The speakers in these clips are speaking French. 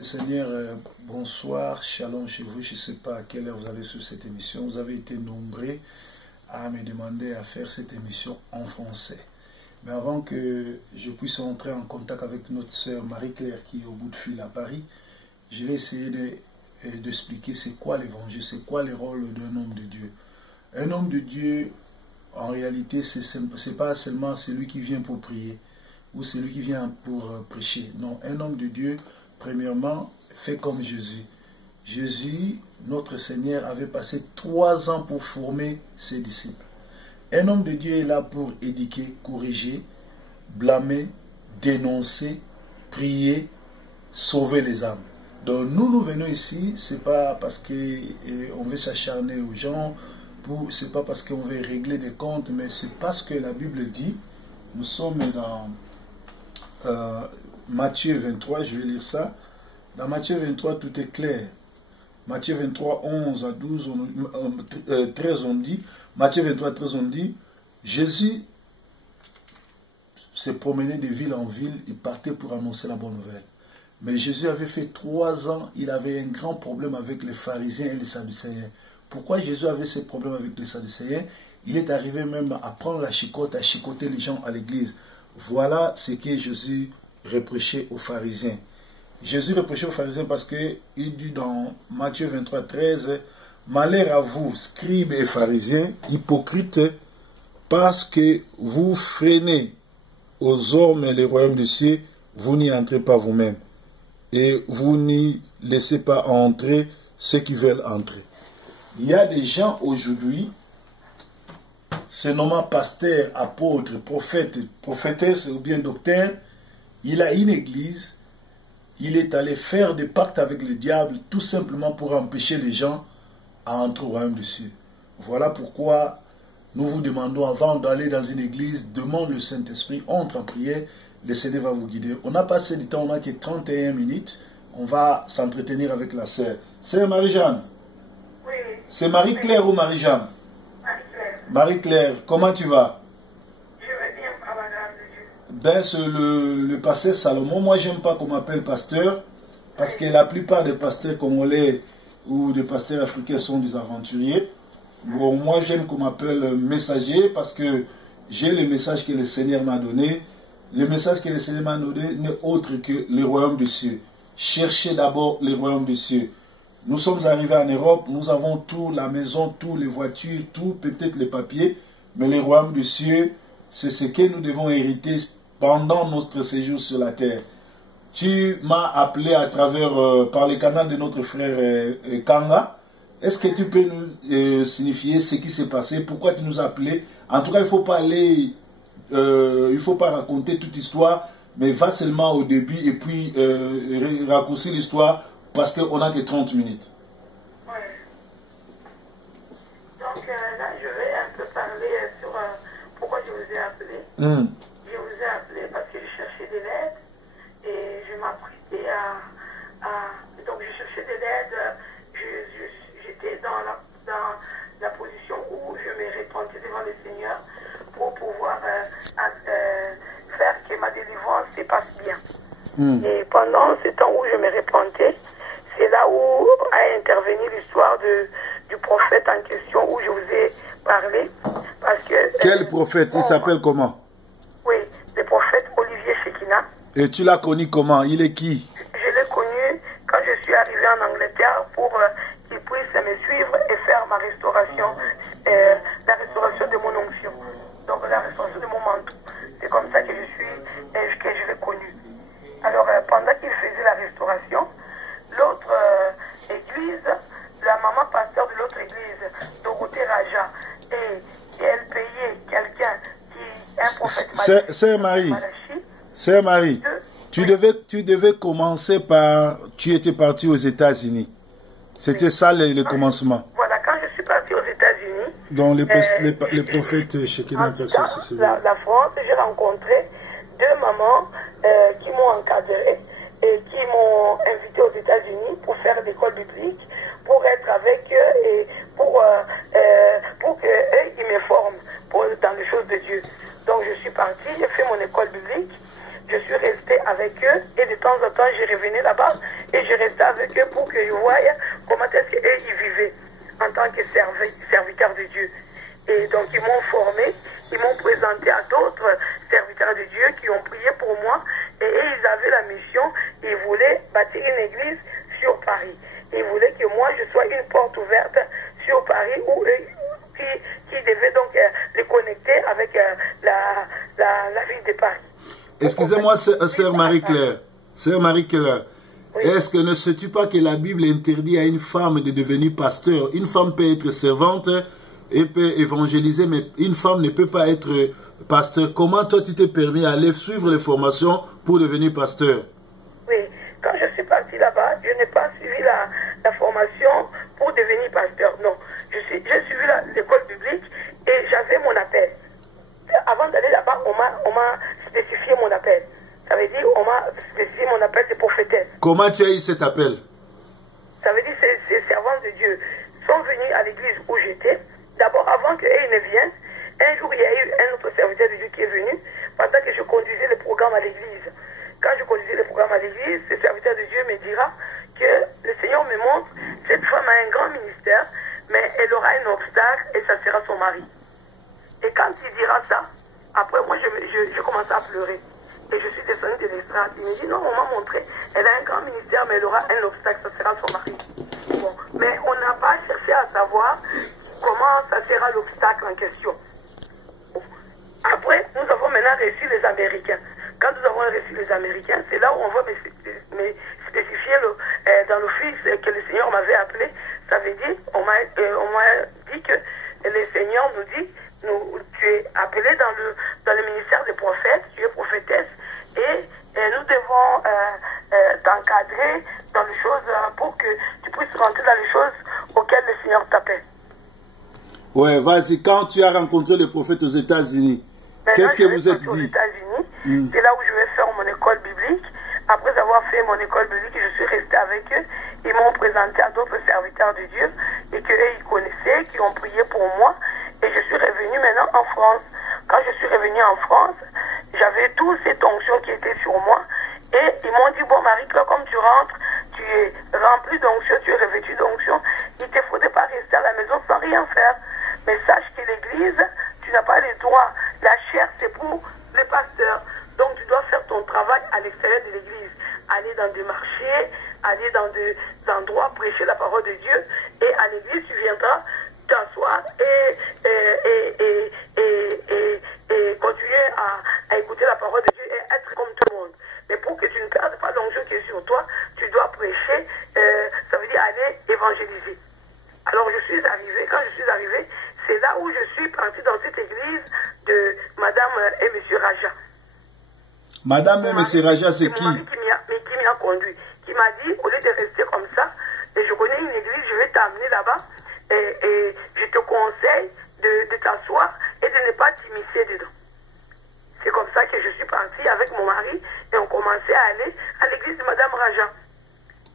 Seigneur, bonsoir, shalom chez vous. Je ne sais pas à quelle heure vous avez sur cette émission. Vous avez été nombreux à me demander à faire cette émission en français. Mais avant que je puisse entrer en contact avec notre sœur Marie-Claire qui est au bout de fil à Paris, je vais essayer d'expliquer c'est quoi l'évangile, c'est quoi le rôle d'un homme de Dieu. Un homme de Dieu, en réalité, ce n'est pas seulement celui qui vient pour prier ou celui qui vient pour prêcher. Non, un homme de Dieu, premièrement, fait comme Jésus. Jésus, notre Seigneur, avait passé 3 ans pour former ses disciples. Un homme de Dieu est là pour éduquer, corriger, blâmer, dénoncer, prier, sauver les âmes. Donc nous venons ici, ce n'est pas parce qu'on veut s'acharner aux gens, ce n'est pas parce qu'on veut régler des comptes, mais c'est parce que la Bible dit, nous sommes dans Matthieu 23, je vais lire ça. Dans Matthieu 23, tout est clair. Matthieu 23, 11 à 12, 13, on dit, Matthieu 23, 13, on dit, Jésus s'est promené de ville en ville, il partait pour annoncer la bonne nouvelle. Mais Jésus avait fait 3 ans, il avait un grand problème avec les pharisiens et les sadducéens. Pourquoi Jésus avait ce problème avec les sadducéens? Il est arrivé même à prendre la chicotte, à chicoter les gens à l'église. Voilà ce que Jésus reprochait aux pharisiens. Jésus reprochait aux pharisiens parce qu'il dit dans Matthieu 23, 13, « Malheur à vous, scribes et pharisiens, hypocrites, parce que vous freinez aux hommes les royaumes des cieux, vous n'y entrez pas vous-même, et vous n'y laissez pas entrer ceux qui veulent entrer. » Il y a des gens aujourd'hui, se nommant pasteur, apôtre, prophète, prophétesse ou bien docteur, il a une église, il est allé faire des pactes avec le diable tout simplement pour empêcher les gens à entrer au royaume des cieux. Voilà pourquoi nous vous demandons, avant d'aller dans une église, demande le Saint-Esprit, entre en prière, le Seigneur va vous guider. On a passé du temps, on n'a que 31 minutes, on va s'entretenir avec la sœur. Sœur Marie-Jeanne, oui. C'est Marie-Claire ou Marie-Jeanne? Marie-Claire. Marie-Claire, comment tu vas? Je vais bien, par la grâce de Dieu. Ben, c'est le pasteur Salomon. Moi, j'aime pas qu'on m'appelle pasteur, parce que la plupart des pasteurs congolais ou des pasteurs africains sont des aventuriers. Bon, moi, j'aime qu'on m'appelle messager, parce que j'ai le message que le Seigneur m'a donné. Le message que le Seigneur m'a donné n'est autre que le royaume des cieux. Cherchez d'abord le royaume des cieux. Nous sommes arrivés en Europe, nous avons tout, la maison, tout, les voitures, tout, peut-être les papiers, mais le royaume des cieux, c'est ce que nous devons hériter pendant notre séjour sur la terre. Tu m'as appelé à travers, par le canal de notre frère Kanga. Est-ce que tu peux nous signifier ce qui s'est passé? Pourquoi tu nous as appelé? En tout cas, il ne faut pas aller, il faut pas raconter toute l'histoire, mais va seulement au début et puis raccourcir l'histoire parce qu'on n'a que 30 minutes. Oui. Donc là, je vais un peu parler sur pourquoi je vous ai appelé. Je vous ai appelé parce que je cherchais de l'aide et je m'apprêtais donc je cherchais de l'aide. J'étais dans la position où je me repentais devant le Seigneur pour pouvoir faire que ma délivrance se passe bien. Et pendant ce temps où je me repentais, c'est là où a intervenu l'histoire du prophète en question où je vous ai parlé. Parce que, quel prophète? Il s'appelle comment? Oui, le prophète Olivier Shekina. Et tu l'as connu comment? Il est qui? Je l'ai connu quand je suis arrivé en Angleterre pour qu'il puisse me suivre et faire ma restauration, la restauration de mon onction. Donc la restauration de mon manteau. C'est comme ça que je l'ai connu. Alors pendant qu'il faisait la restauration, l'autre église, la maman pasteur de l'autre église, Dorothée Raja, et elle payait quelqu'un qui, un prophète Sœur Marie, tu devais commencer par, tu étais parti aux États-Unis. C'était ça le commencement. Voilà, quand je suis parti aux États-Unis, donc les prophètes Shekina, la France, j'ai rencontré 2 mamans qui m'ont encadré et qui m'ont invité aux États-Unis pour faire l'école biblique, pour être avec eux et pour qu'eux, ils me forment dans les choses de Dieu. Donc je suis parti, j'ai fait mon école biblique, je suis resté avec eux et de temps en temps, je revenais là-bas et je restais avec eux pour que je voie comment est-ce qu'eux, ils vivaient en tant que serviteurs de Dieu. Et donc, ils m'ont formé, ils m'ont présenté à d'autres serviteurs de Dieu qui ont prié pour moi. Et ils avaient la mission, ils voulaient bâtir une église sur Paris. Ils voulaient que moi, je sois une porte ouverte sur Paris où eux, qui devaient donc les connecter avec la ville de Paris. Excusez-moi, sœur Marie-Claire. Sœur Marie-Claire, oui. Est-ce que ne sais-tu pas que la Bible interdit à une femme de devenir pasteur? Une femme peut être servante et peut évangéliser, mais une femme ne peut pas être pasteur. Comment toi tu t'es permis d'aller suivre les formations pour devenir pasteur? Oui, quand je suis partie là-bas, je n'ai pas suivi la formation pour devenir pasteur. Non, j'ai suivi l'école biblique et j'avais mon appel. Avant d'aller là-bas, on m'a spécifié mon appel. Ça veut dire on m'a spécifié mon appel de prophétesse. Comment tu as eu cet appel? Ça veut dire que ces servants de Dieu sont venus à l'église où j'étais. D'abord, avant qu'ils ne viennent, un jour, il y a eu un autre serviteur de Dieu qui est venu pendant que je conduisais le programme à l'église. Quand je conduisais le programme à l'église, ce serviteur de Dieu me dira que le Seigneur me montre, cette femme a un grand ministère, mais elle aura un obstacle et ça sera son mari. Et quand il dira ça, après moi, je commence à pleurer. Et je suis descendue de l'estrade. Il me dit, non, on m'a montré, elle a un grand ministère, mais elle aura un obstacle, ça sera son mari. Bon, mais on n'a pas cherché à savoir comment ça sera l'obstacle en question. Après, nous avons maintenant reçu les Américains. Quand nous avons reçu les Américains, c'est là où on va me spécifier dans l'office que le Seigneur m'avait appelé. Ça veut dire, on m'a dit que le Seigneur nous dit, tu es appelé dans le ministère des prophètes, tu es prophétesse, et nous devons t'encadrer dans les choses pour que tu puisses rentrer dans les choses auxquelles le Seigneur t'appelle. Ouais, vas-y, quand tu as rencontré le prophète aux États-Unis, qu'est-ce que vous êtes dit? C'est là où je vais faire mon école biblique. Après avoir fait mon école biblique, je suis restée avec eux. Ils m'ont présenté à d'autres serviteurs de Dieu et qu'eux, ils connaissaient, qui ont prié pour moi. Et je suis revenue maintenant en France. Quand je suis revenue en France, j'avais toutes ces onctions qui étaient sur moi. Et ils m'ont dit, bon Marie-Claire, comme tu rentres, tu es remplie d'onction, tu es revêtue d'onction, il ne te faudrait pas rester à la maison sans rien faire. Mais sache que l'église, tu n'as pas les droits. La chair, c'est pour les pasteurs. Donc tu dois faire ton travail à l'extérieur de l'église. Aller dans des marchés, aller dans des endroits, prêcher la parole de Dieu. Et à l'église, tu viendras t'asseoir et continuer à écouter la parole de Dieu et être comme tout le monde. Mais pour que tu ne perdes pas l'onction qui est sur toi, tu dois prêcher, ça veut dire aller évangéliser. Alors je suis arrivée, quand je suis arrivée, c'est là où je suis partie dans cette église de Madame et Monsieur Raja. Madame et Monsieur Raja, c'est qui? Qui m'y a conduit, qui m'a dit, au lieu de rester comme ça, et je connais une église, je vais t'amener là-bas, et je te conseille de t'asseoir et de ne pas t'immiscer dedans. C'est comme ça que je suis partie avec mon mari, et on commençait à aller à l'église de Madame Raja.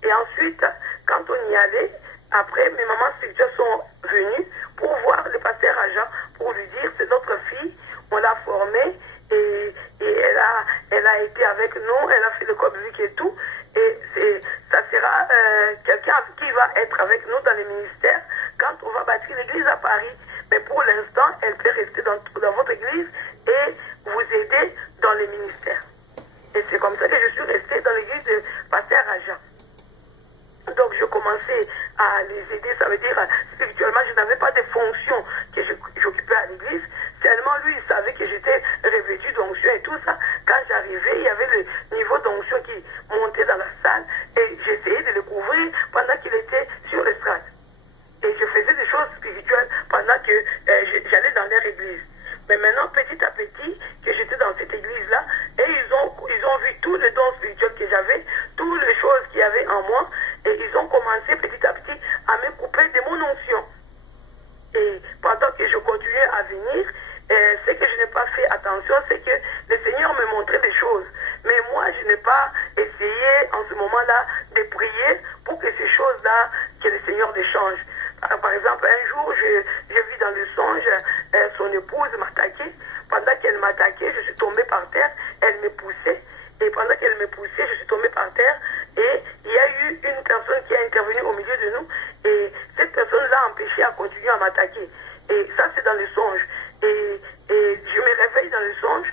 Et ensuite, quand on y allait, après, mes mamans spirituelles sont venues pour voir le pasteur Raja, pour lui dire, c'est notre fille, on l'a formée, et elle a été avec nous, elle a fait le corps biblique et tout, et ça sera quelqu'un qui va être avec nous dans les ministères quand on va bâtir l'église à Paris. Mais pour l'instant, elle peut rester dans votre église et vous aider dans les ministères. Et c'est comme ça que je suis restée dans l'église de pasteur Raja. Donc je commençais à les aider, ça veut dire spirituellement, je n'avais pas de fonction que j'occupais à l'église. Seulement lui, il savait que j'étais revêtue d'onction et tout ça. Quand j'arrivais, il y avait le niveau d'onction qui montait dans la salle et j'essayais de le couvrir pendant qu'il était sur l'estrade. Et je faisais des choses spirituelles pendant que j'allais dans leur église. Mais maintenant, petit à petit, que j'étais dans cette église-là, et ils ont vu tous les dons spirituels que j'avais, toutes les choses qu'il y avait en moi, et ils ont commencé petit à petit à me couper de mon onction. Et pendant que je continuais à venir, ce que je n'ai pas fait attention, c'est que le Seigneur me montrait des choses. Mais moi, je n'ai pas essayé en ce moment-là de prier pour que ces choses-là, que le Seigneur les change. Par exemple, un jour, je vis dans le songe, son épouse m'attaquait. Pendant qu'elle m'attaquait, je suis tombée par terre, elle me poussait. Et pendant qu'elle me poussait, je suis tombée par terre Et il y a eu une personne qui a intervenu au milieu de nous et cette personne l'a empêché à continuer à m'attaquer. Et ça, c'est dans le songe. Et je me réveille dans le songe.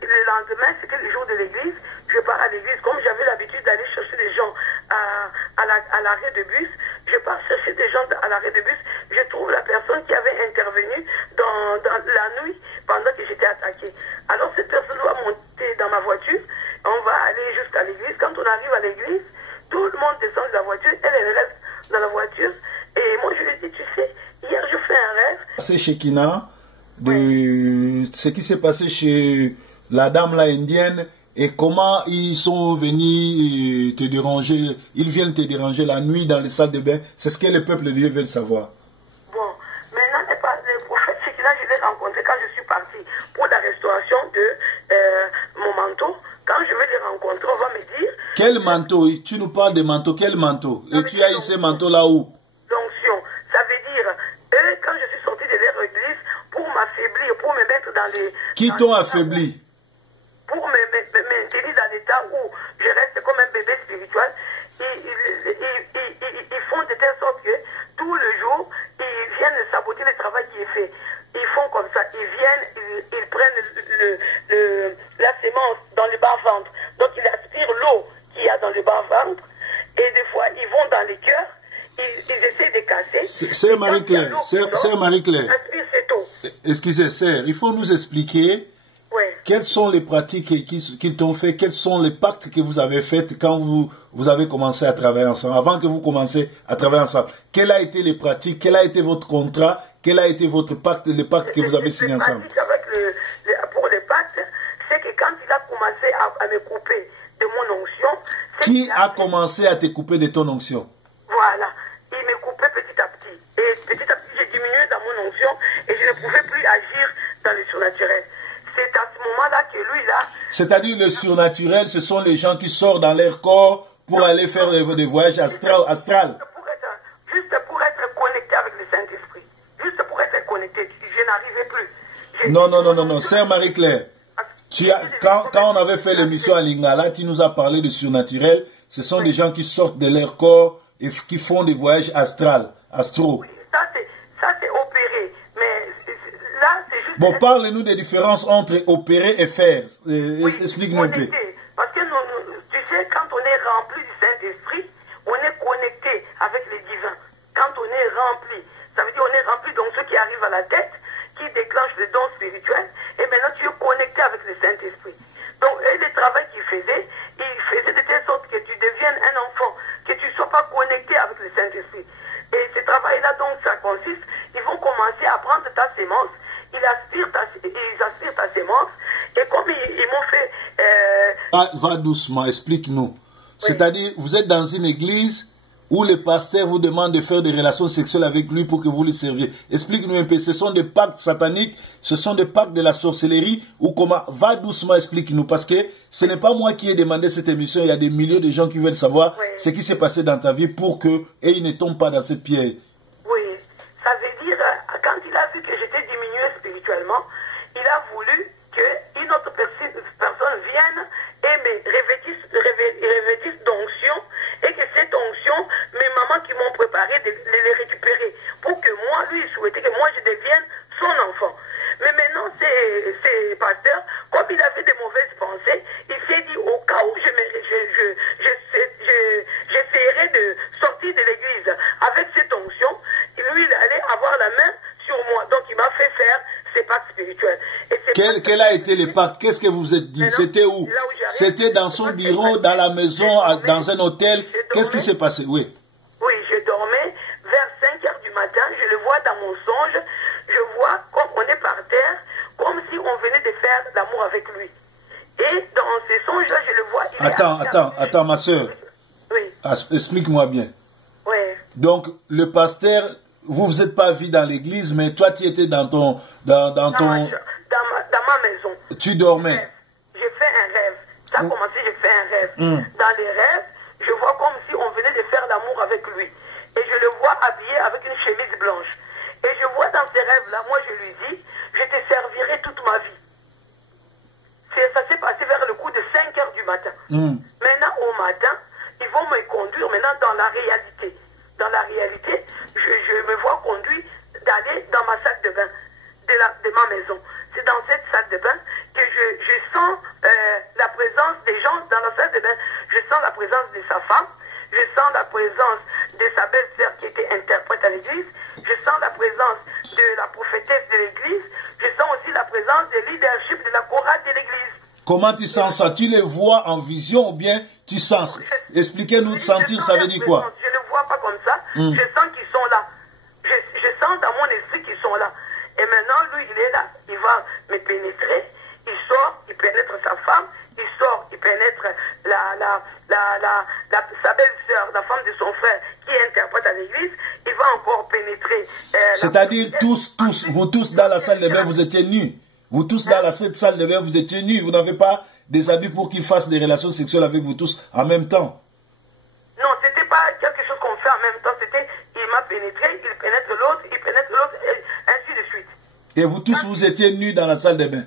Le lendemain, c'était le jour de l'église. Je pars à l'église. Comme j'avais l'habitude d'aller chercher des gens à l'arrêt de bus, je pars chercher des gens à l'arrêt de bus. Je trouve la personne qui avait intervenu dans la nuit pendant que j'étais attaquée. Alors cette personne doit monter dans ma voiture. On va aller jusqu'à l'église. Quand on arrive à l'église, tout le monde descend de la voiture. Elle reste dans la voiture. Et moi, je lui dis, tu sais, hier, je fais un rêve. C'est chez Kina, ce qui s'est passé chez la dame là indienne et comment ils sont venus te déranger, ils viennent te déranger la nuit dans les salles de bain. C'est ce que le peuple de Dieu veut savoir. Bon, maintenant, le prophète Shekina, je l'ai rencontré quand je suis parti pour la restauration de mon manteau. Quand je vais les rencontrer, on va me dire... Quel manteau? Tu nous parles de manteau, quel manteau? Et tu as eu ce manteau là où? L'onction. Ça veut dire, eux, quand je suis sorti de leur église, pour m'affaiblir, pour me mettre dans les... Qui t'ont affaibli? Pour me maintenir dans l'état où je reste comme un bébé spirituel, ils font de telle sorte que tout le jour, ils viennent saboter le travail qui est fait. Ils font comme ça, ils viennent, ils prennent la sémence dans le bas-ventre. Donc ils aspirent l'eau qu'il y a dans le bas-ventre. Et des fois, ils vont dans les cœurs, ils essaient de casser. Sœur Marie-Claire, Sœur Marie-Claire, excusez, sœur, il faut nous expliquer quelles sont les pratiques qu'ils t'ont fait, quels sont les pactes que vous avez faits quand vous avez commencé à travailler ensemble, avant que vous commenciez à travailler ensemble. Quelles a été les pratiques, quel a été votre contrat, quel a été votre pacte, les pactes que vous avez signés ensemble? Pour les pactes, c'est que quand il a commencé à me couper de mon onction... Qui a commencé à te couper de ton onction? Voilà. Il me coupait petit à petit. Et petit à petit, j'ai diminué dans mon onction et je ne pouvais plus agir dans le surnaturel. C'est à ce moment-là que lui, là... C'est-à-dire le surnaturel, ce sont les gens qui sortent dans leur corps pour aller faire des voyages astrales. Juste pour être connecté avec le Saint-Esprit. Juste pour être connecté. Je n'arrivais plus. Non. Sœur Marie-Claire, quand on avait fait l'émission à Lingala, tu nous as parlé de surnaturel. Ce sont des gens qui sortent de leur corps et qui font des voyages astraux. Oui, ça c'est opéré. Mais là, c'est juste... Bon, parle-nous des différences entre opérer et faire. Explique-nous un peu. Parce que tu sais, quand on est rempli du Saint-Esprit, on est connecté avec les divins. Quand on est rempli, ça veut dire on est rempli donc ce qui arrive à la tête, qui déclenche le don spirituel, et maintenant tu es connecté avec le Saint-Esprit. Donc, et le travail qu'il faisait, il faisait de telle sorte que tu deviennes un enfant, que tu ne sois pas connecté avec le Saint-Esprit. Et ce travail-là, donc, ça consiste, ils vont commencer à prendre ta sémence, ils aspirent ta sémence, et comme ils m'ont fait... Va doucement, explique-nous. Oui. C'est-à-dire, vous êtes dans une église où le pasteur vous demande de faire des relations sexuelles avec lui pour que vous lui serviez. Explique-nous un peu, ce sont des pactes sataniques, ce sont des pactes de la sorcellerie, ou comment? Va doucement, explique-nous, parce que ce n'est pas moi qui ai demandé cette émission, il y a des milliers de gens qui veulent savoir ce qui s'est passé dans ta vie pour qu'ils ne tombent pas dans cette piège. Oui, ça veut dire, quand il a vu que j'étais diminué spirituellement, il a voulu qu'une autre personne vienne et me revêtisse d'onction, et que cette onction, mes mamans qui m'ont préparé, de les récupérer, pour que moi, lui, il souhaitait que moi, je devienne son enfant. Mais maintenant, ces pasteurs, comme il avait de mauvaises pensées, il s'est dit, au cas où j'essaierai de sortir de l'église avec cette onction, lui, il allait avoir la main sur moi. Donc, il m'a fait faire ces pactes spirituels. Quel a été le pacte? Qu'est-ce que vous vous êtes dit? C'était où? C'était dans son bureau, dans la maison, dans un hôtel? Qu'est-ce qui s'est passé? Oui. Oui, je dormais vers 5 h du matin. Je le vois dans mon songe. Je vois comme on est par terre, comme si on venait de faire l'amour avec lui. Et dans ces songes-là, je le vois. Attends, ma soeur. Oui. Explique-moi bien. Oui. Donc, le pasteur, vous vous êtes pas vu dans l'église, mais toi, tu étais dans ma maison. Tu dormais. J'ai fait un rêve. Ça a commencé, j'ai fait un rêve. Dans les rêves, je vois comme si on venait de faire l'amour avec lui. Et je le vois habillé avec une chemise blanche. Et je vois dans ces rêves-là, moi je lui dis, je te servirai toute ma vie. Ça s'est passé vers le coup de 5 h du matin. Maintenant, au matin, ils vont conduire maintenant dans la réalité. Dans la réalité, je me vois conduire d'aller dans ma salle de bain de ma maison. C'est dans cette salle de bain que je sens la présence des gens dans la salle de bain. Je sens la présence de sa femme. Je sens la présence de sa belle-sœur qui était interprète à l'église. Je sens la présence de la prophétesse de l'église. Je sens aussi la présence du leadership de la chorale de l'église. Comment tu sens ça? Tu les vois en vision ou bien tu sens? Expliquez-nous, sentir, ça veut dire quoi? Je ne vois pas comme ça. Je sens qu'ils sont là. Je sens dans mon esprit qu'ils sont là. Et maintenant, lui, il est là. Il va me pénétrer. Il sort, il pénètre sa femme. Il sort, il pénètre sa belle-sœur, la femme de son frère, qui interprète à l'église. Il va encore pénétrer. C'est-à-dire vous tous dans la salle de bain, vous étiez nus. Vous tous dans cette salle de bain, vous étiez nus. Vous n'avez pas des habits pour qu'ils fassent des relations sexuelles avec vous tous en même temps. Non, c'était pas quelque chose qu'on fait en même temps. C'était, il m'a pénétré, il pénètre l'autre, et ainsi de suite. Et vous tous, vous étiez nus dans la salle de bain?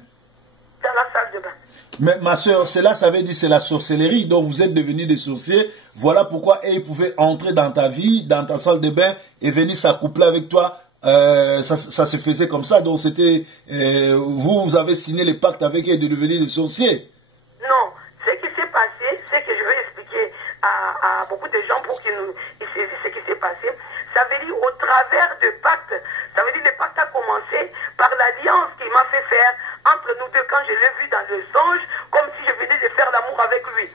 Dans la salle de bain. Mais ma soeur, cela, ça veut dire c'est la sorcellerie. Donc vous êtes devenus des sorciers. Voilà pourquoi ils pouvaient entrer dans ta vie, dans ta salle de bain et venir s'accoupler avec toi. Ça se faisait comme ça. Donc c'était vous avez signé les pactes avec eux de devenir des sorciers. Non, ce qui s'est passé, c'est que je vais expliquer à beaucoup de gens pour qu'ils saisissent ce qui s'est passé. Ça veut dire au travers de pactes. Ça veut dire le pacte a commencé par l'alliance qu'il m'a fait faire entre nous deux quand je l'ai vu dans le songe, comme si je venais de faire l'amour avec lui.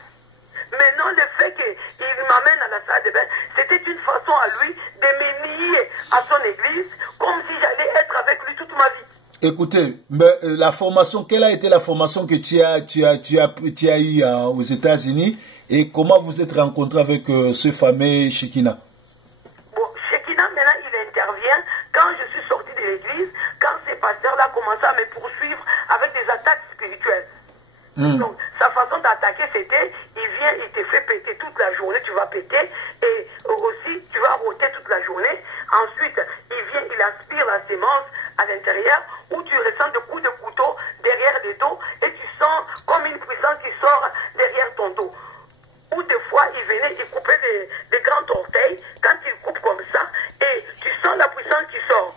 Maintenant, le fait qu'il m'amène à la salle de bain, c'était une façon à lui de me lier à son église, comme si j'allais être avec lui toute ma vie. Écoutez, mais la formation, quelle a été la formation que tu as eue aux États-Unis et comment vous êtes rencontré avec ce fameux Shekinah? Bon, Shekinah, maintenant, il intervient quand je suis sorti de l'église, quand ces pasteurs-là commencent à me poursuivre avec des attaques spirituelles. Donc, sa façon d'attaquer, c'était, il vient, il te fait péter toute la journée, tu vas péter, et aussi, tu vas rôter toute la journée. Ensuite, il vient, il aspire la sémence à l'intérieur, où tu ressens des coups de couteau derrière le dos, et tu sens comme une puissance qui sort derrière ton dos. Ou des fois, il venait, il coupait les grands orteils, quand il coupe comme ça, et tu sens la puissance qui sort.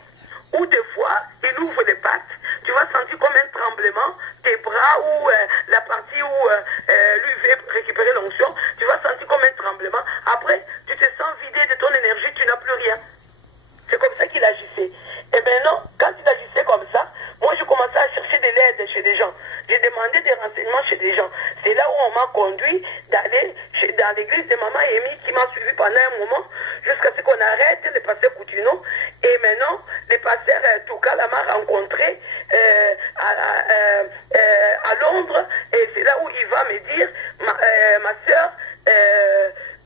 Ou des fois, il ouvre les pattes, tu vas sentir comme un tremblement, tes bras ou la partie où lui veut récupérer l'onction, tu vas sentir comme un tremblement. Après, tu te sens vidé de ton énergie, tu n'as plus rien. C'est comme ça qu'il agissait. Et maintenant, quand il agissait comme ça, moi je commençais à chercher de l'aide chez des gens. J'ai demandé des renseignements chez des gens. C'est là où on m'a conduit d'aller dans l'église de Maman Amy qui m'a suivi pendant un moment, jusqu'à ce qu'on arrête le pasteur Coutinho. Et maintenant, le pasteur Toukala m'a rencontré à Londres. Et c'est là où il va me dire, ma soeur,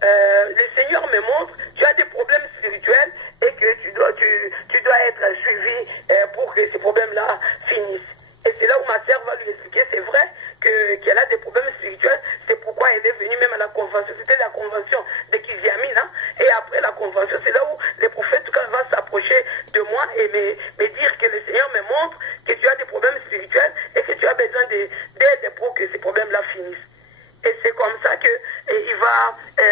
le Seigneur me montre, tu as des problèmes spirituels et que tu dois être suivi pour que ces problèmes-là finissent. Et c'est là où ma sœur va lui expliquer, c'est vrai qu'elle a des problèmes spirituels, c'est pourquoi elle est venue même à la convention. C'était la convention de Kiziamina, et après la convention, c'est là où le prophète va s'approcher de moi et me dire que le Seigneur me montre que tu as des problèmes spirituels et que tu as besoin d'aide pour que ces problèmes-là finissent. Et c'est comme ça que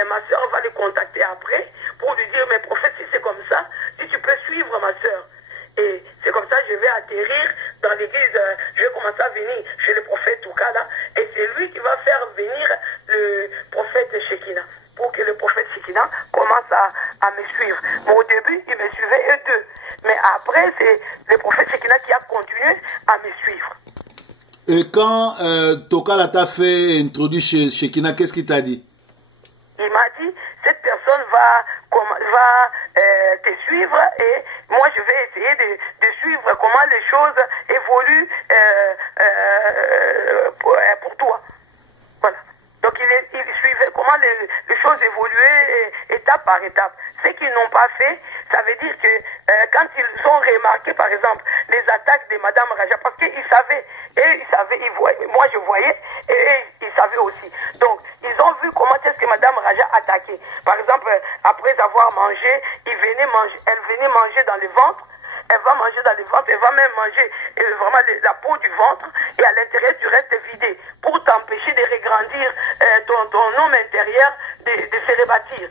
ma soeur va le contacter après pour lui dire, mais prophète, si c'est comme ça, si tu peux suivre ma soeur. Et c'est comme ça que je vais atterrir dans l'église, je vais commencer à venir chez le prophète Toukala, et c'est lui qui va faire venir le prophète Shekinah, pour que le prophète Shekinah commence à me suivre. Mais au début, il me suivait eux deux. Mais après, c'est le prophète Shekinah qui a continué à me suivre. Et quand Toukala t'a fait introduire chez Shekinah, qu'est-ce qu'il t'a dit? Il m'a dit, cette personne va te suivre et moi je vais essayer de suivre comment les choses évoluent pour toi. Voilà. Donc il suivait comment les choses évoluaient étape par étape. Ce qu'ils n'ont pas fait, ça veut dire que quand ils ont remarqué par exemple les attaques de Madame Raja, parce qu'ils savaient, ils voyaient, moi je voyais, et ils savaient aussi. Donc ils ont vu comment est-ce que Madame Raja attaquait. Par exemple, après avoir mangé, elle venait manger dans le ventre. elle va manger dans le ventre, elle va même manger vraiment la peau du ventre, et à l'intérieur tu restes vidé, pour t'empêcher de regrandir ton homme intérieur, de se rebâtir.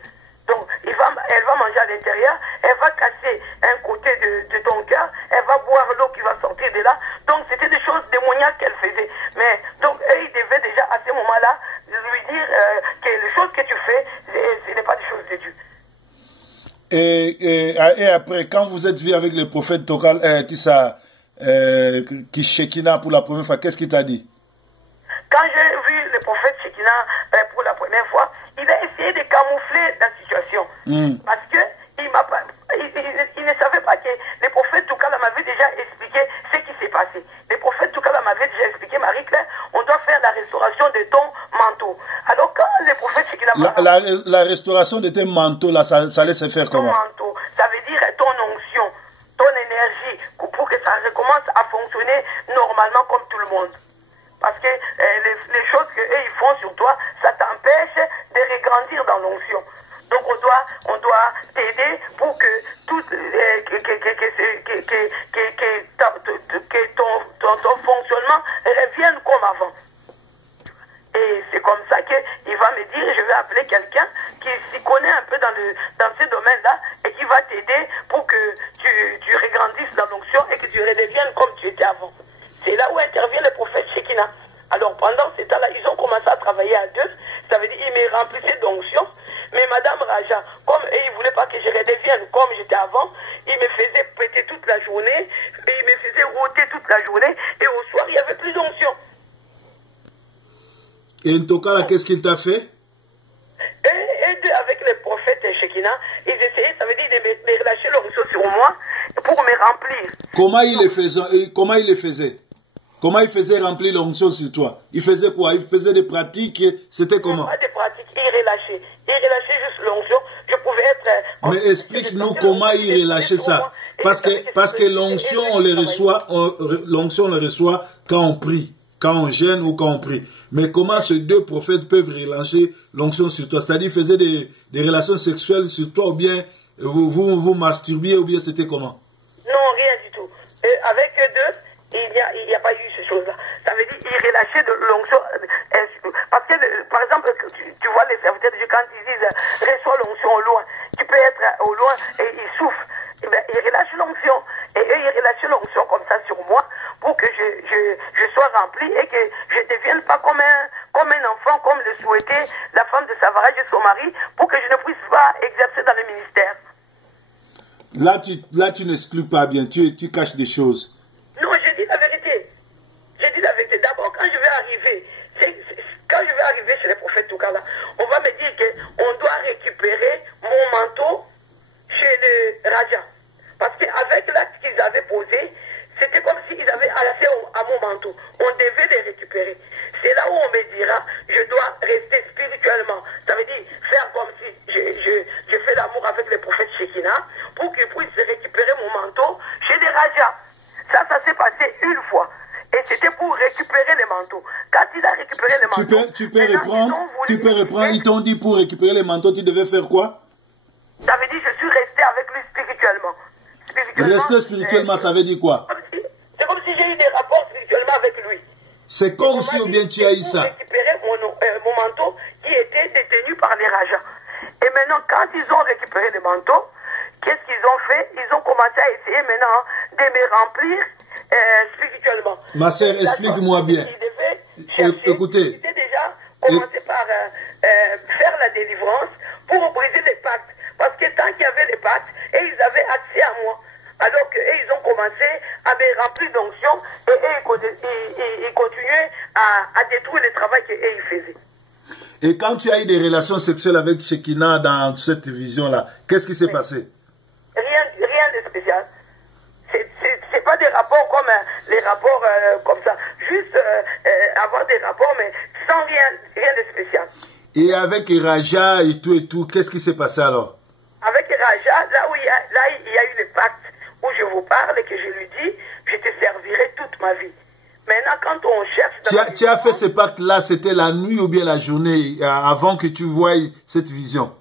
Donc, elle va manger à l'intérieur, elle va casser un côté de ton cœur, elle va boire l'eau qui va sortir de là. Donc, c'était des choses démoniaques qu'elle faisait. Mais, donc, ils devaient déjà, à ce moment-là, lui dire que les choses que tu fais, ce n'est pas des choses de Dieu. Et après, quand vous êtes vu avec le prophète Tokal, qui Shekina pour la première fois, qu'est-ce qu'il t'a dit? Quand j'ai vu le prophète Shekina pour la première fois, il a essayé de camoufler la situation. Parce que il ne savait pas que le prophète Toukala m'avait déjà expliqué ce qui s'est passé. Le prophète Toukala m'avait déjà expliqué, Marie-Claire, on doit faire la restauration de ton manteau. Alors quand le prophète Shekina la restauration de tes manteaux, là, ça allait se faire comment? Ton manteau, ça veut dire ton onction, ton énergie, pour que ça recommence à fonctionner normalement comme tout le monde. Parce que les choses qu'ils font sur toi, ça t'empêche de regrandir dans l'onction. Donc on doit t'aider pour que ton fonctionnement revienne comme avant. Et c'est comme ça qu'il va me dire, je vais appeler quelqu'un qui s'y connaît un peu dans ce domaine-là et qui va t'aider pour que tu regrandisses dans l'onction et que tu redeviennes comme tu étais avant. C'est là où intervient le prophète Shekina. Alors pendant ce temps-là, ils ont commencé à travailler à deux. Ça veut dire qu'ils me remplissaient d'onction. Mais Madame Raja, comme ils ne voulaient pas que je redevienne comme j'étais avant, ils me faisaient péter toute la journée, et ils me faisaient rôter toute la journée, et au soir, il n'y avait plus d'onction. Et Ntokala, qu'est-ce qu'il t'a fait? Et avec le prophète Shekina, ils essayaient, ça veut dire de relâcher l'onction sur moi pour me remplir. Comment il le faisait? Comment il faisait remplir l'onction sur toi? Il faisait quoi? Il faisait des pratiques? C'était comment? Pas des pratiques, il relâchait. Il relâchait juste l'onction. Je pouvais être... Mais explique-nous comment il relâchait ça. Parce que l'onction, on le reçoit quand on prie, quand on jeûne ou quand on prie. Mais comment ces deux prophètes peuvent relâcher l'onction sur toi? C'est-à-dire, ils faisaient des relations sexuelles sur toi, ou bien vous masturbiez, ou bien c'était comment? Non, rien du tout. Avec eux deux, il n'y a pas eu ces choses-là. Ça veut dire qu'ils relâchaient de l'onction. Parce que, par exemple, tu vois les serviteurs de Dieu, quand ils disent reçois l'onction au loin, tu peux être au loin et ils souffrent. Et bien, ils relâchent l'onction. Et eux, ils relâchent l'onction comme ça sur moi pour que je sois rempli et que je ne devienne pas comme un enfant, comme le souhaitait la femme de Savarage et son mari, pour que je ne puisse pas exercer dans le ministère. Là, tu n'exclus pas bien, tu caches des choses. Non, je dis la vérité. Je dis la vérité. D'abord, quand je vais arriver chez les prophètes Toukala, on va me dire qu'on doit récupérer mon manteau chez le Raja. Parce qu'avec l'acte qu'ils avaient posé, c'était comme s'ils avaient accès à mon manteau. On devait les récupérer. C'est là où on me dira, je dois rester spirituellement. Ça veut dire faire comme si je fais l'amour avec le prophète Shekina pour qu'ils puissent récupérer mon manteau chez les Rajas. Ça s'est passé une fois. Et c'était pour récupérer les manteaux. Quand il a récupéré les manteaux... Tu peux reprendre. Ils t'ont dit pour récupérer les manteaux, tu devais faire quoi? Ça veut dire que je suis resté avec lui spirituellement. Rester spirituellement, ça veut dire quoi? C'est comme si j'ai eu des rapports spirituellement avec lui. C'est comme si ou bien tu as eu ça? Pour récupérer mon manteau qui était détenu par les Rajas. Et maintenant, quand ils ont récupéré le manteau, qu'est-ce qu'ils ont fait? Ils ont commencé à essayer maintenant de me remplir spirituellement. Ma sœur, explique-moi bien. Écoutez. Ils étaient déjà commencé par faire la délivrance pour briser les pactes. Parce que tant qu'il y avait les pactes, et ils avaient accès à moi. Alors qu'ils ont commencé à me remplir d'onction et ils continuaient à détruire le travail qu'ils faisaient. Et quand tu as eu des relations sexuelles avec Shekina dans cette vision-là, qu'est-ce qui s'est passé? Rien de spécial. C'est pas des rapports comme les rapports comme ça. Juste avoir des rapports, mais sans rien de spécial. Et avec Raja et tout, qu'est-ce qui s'est passé alors? Avec Raja, là où il y a eu le pacte où je vous parle et que je lui dis, je te servirai toute ma vie. Maintenant, quand on cherche... Tu as fait ce pacte-là, c'était la nuit ou bien la journée, avant que tu voies cette vision?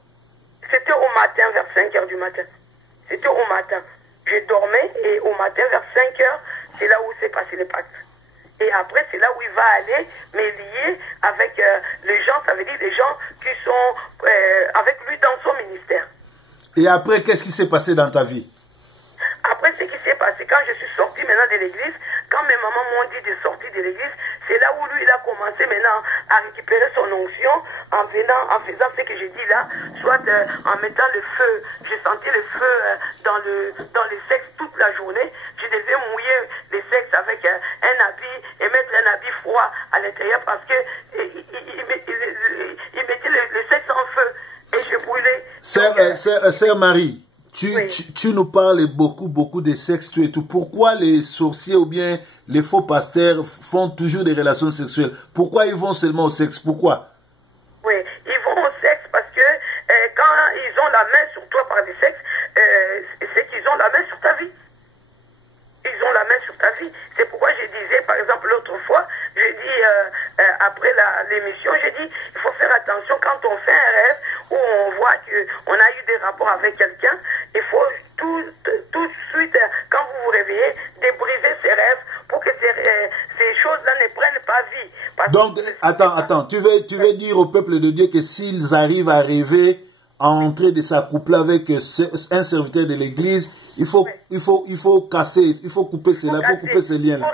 C'était au matin, vers 5 h du matin. C'était au matin. je dormais et au matin vers 5 heures, c'est là où s'est passé les pactes. Et après, c'est là où il va aller, mais lié avec les gens, ça veut dire les gens qui sont avec lui dans son ministère. Et après, qu'est-ce qui s'est passé dans ta vie? Après, ce qui s'est passé, quand je suis sorti maintenant de l'église, quand mes mamans m'ont dit de sortir de l'église, c'est là où lui, il a commencé maintenant à récupérer son onction en faisant ce que j'ai dit là, soit en mettant le feu. J'ai senti le feu dans les sexes toute la journée. Je devais mouiller les sexes avec un habit et mettre un habit froid à l'intérieur parce que il mettait le sexe en feu et je brûlais. Sœur Marie, oui. tu nous parles beaucoup de sexe et tout. Pourquoi les sorciers ou bien les faux pasteurs font toujours des relations sexuelles? Pourquoi ils vont seulement au sexe? Pourquoi? Oui, ils vont au sexe parce que quand ils ont la main sur toi par le sexe, c'est qu'ils ont la main sur ta vie. Ils ont la main sur ta vie. C'est pourquoi je disais, par exemple, l'autre fois, je dis, après l'émission, j'ai dit, il faut faire attention quand on fait un rêve où on voit qu'on a eu des rapports avec quelqu'un, il faut tout de suite, quand vous vous réveillez, débriser ces rêves pour que ces choses-là ne prennent pas vie. Donc, attends, tu veux dire au peuple de Dieu que s'ils arrivent à rêver, à entrer de s'accoupler avec un serviteur de l'église, il faut casser, il faut couper cela, il faut couper ce lien-là.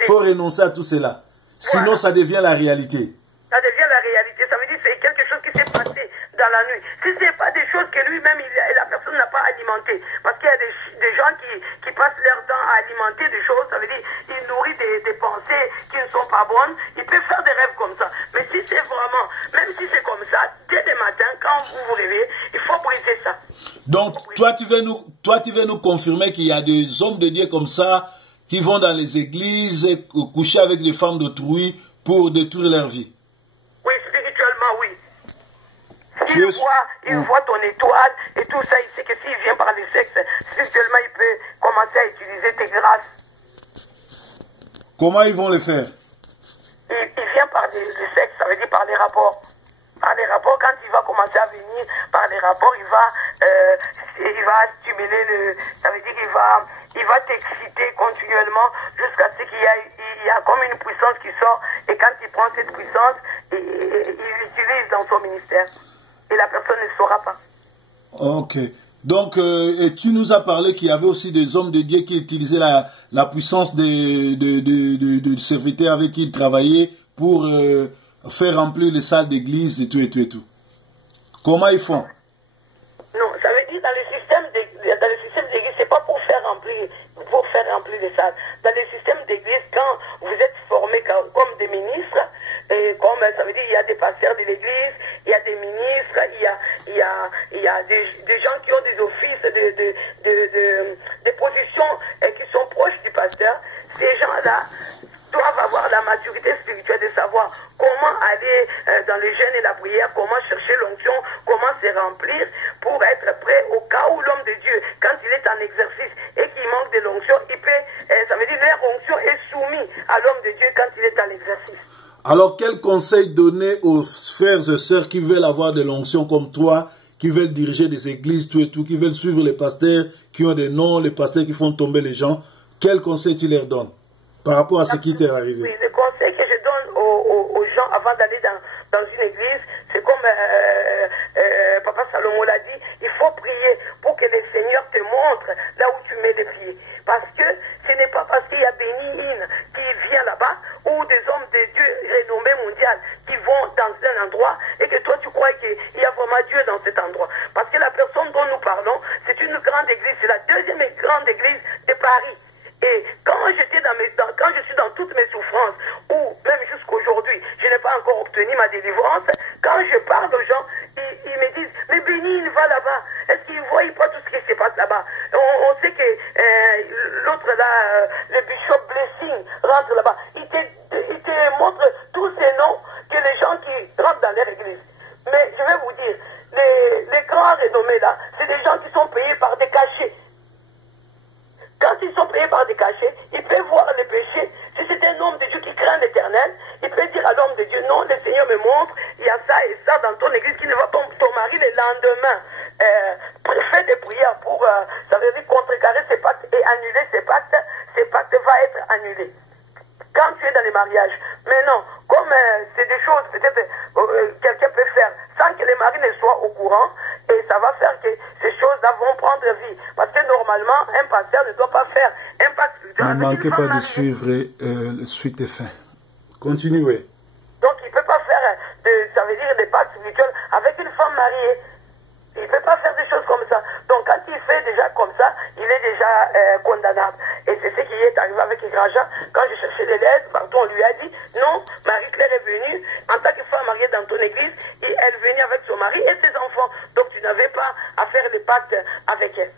Il faut renoncer à tout cela. Sinon, voilà. Ça devient la réalité. Ça devient la réalité. Ça veut dire que c'est quelque chose qui s'est passé dans la nuit. Si ce n'est pas des choses que lui-même, la personne n'a pas alimentées. Parce qu'il y a des gens qui passent leur temps à alimenter des choses. Ça veut dire qu'ils nourrissent des pensées qui ne sont pas bonnes. Ils peuvent faire des rêves comme ça. Mais si c'est vraiment, même si c'est comme ça, dès le matin, quand vous vous réveillez, il faut briser ça. Donc, toi, tu veux nous confirmer qu'il y a des hommes de Dieu comme ça qui vont dans les églises coucher avec des femmes d'autrui pour détruire leur vie? Oui, spirituellement, oui. Il voit ton étoile et tout ça, il sait que s'il vient par le sexe, spirituellement, il peut commencer à utiliser tes grâces. Comment ils vont le faire? Il vient par le sexe, ça veut dire par les rapports. Par les rapports, quand il va commencer à venir par les rapports, il va stimuler ça veut dire qu'il va t'exciter continuellement jusqu'à ce qu'il y a comme une puissance qui sort, et quand il prend cette puissance, il l'utilise dans son ministère. Et la personne ne saura pas. Ok. Donc, et tu nous as parlé qu'il y avait aussi des hommes de Dieu qui utilisaient la puissance de serviteurs avec qui ils travaillaient pour faire remplir les salles d'église et tout. Comment ils font? Non, ça veut dire dans le système d'église, c'est pas pour faire remplir les salles. Dans le système d'église, quand vous êtes formés comme des ministres, et comme ça veut dire il y a des pasteurs de l'église, il y a des ministres, il y a des gens qui ont des offices, des positions qui sont proches du pasteur. Ces gens-là doivent avoir la maturité spirituelle de savoir comment aller dans le jeûne et la prière, comment chercher l'onction, comment se remplir pour être prêt au cas où l'homme de Dieu, quand il est en exercice et qu'il manque de l'onction, ça veut dire que leur onction est soumise à l'homme de Dieu quand il est en exercice. Alors, quel conseil donner aux frères et sœurs qui veulent avoir de l'onction comme toi, qui veulent diriger des églises, qui veulent suivre les pasteurs, qui ont des noms, les pasteurs qui font tomber les gens? Quel conseil tu leur donnes par rapport à ce qui t'est arrivé? Oui, le conseil que je donne aux gens avant d'aller dans une église, c'est comme Papa Salomon l'a dit, il faut prier pour que le Seigneur te montre là où tu mets les pieds. Parce que ce n'est pas parce qu'il y a Béni In qui vient là-bas, ou des hommes de Dieu renommés mondial qui vont dans un endroit, et que toi tu crois qu'il y a vraiment Dieu dans cet endroit. Parce que la personne dont nous parlons, c'est une grande église, c'est la deuxième grande église de Paris. Et quand je suis dans toutes mes souffrances, ou même jusqu'aujourd'hui, je n'ai pas encore obtenu ma délivrance, quand je parle aux gens, ils me disent, mais Béni, il va là-bas. Est-ce qu'ils ne voient pas tout ce qui se passe là-bas? On sait que l'autre là, le bishop Blessing rentre là-bas. Il te montre tous ces noms que les gens qui rentrent dans leur église. Mais je vais vous dire, les grands renommés là, c'est des gens qui sont payés par des cachets. Quand ils sont payés par des cachets, ils peuvent voir les péchés. Si c'est un homme de Dieu qui craint l'Éternel, il peut dire à l'homme de Dieu, non, le Seigneur me montre, il y a ça et ça dans ton église qui ne va pas ton mari le lendemain. Fais des prières pour, ça veut dire contrecarrer ses pactes annuler ces pactes vont être annulés. Quand tu es dans les mariages. Mais non, comme c'est des choses peut-être quelqu'un peut faire sans que les maris ne soient au courant, et ça va faire que ces choses-là vont prendre vie. Parce que normalement, un pasteur ne doit pas faire un pacte spirituel. Ne manquez pas de suivre suite et fin. Continuez. Donc il ne peut pas faire, ça veut dire des pactes spirituels avec une femme mariée. Il ne peut pas faire des choses comme ça. Donc quand il fait déjà comme ça, il est déjà condamnable. Et c'est ce qui est arrivé avec les grands gens. Quand je cherchais des lettres, on lui a dit, non, Marie-Claire est venue en tant que femme mariée dans ton église, et elle venait avec son mari et ses enfants. Donc tu n'avais pas à faire des pactes avec elle.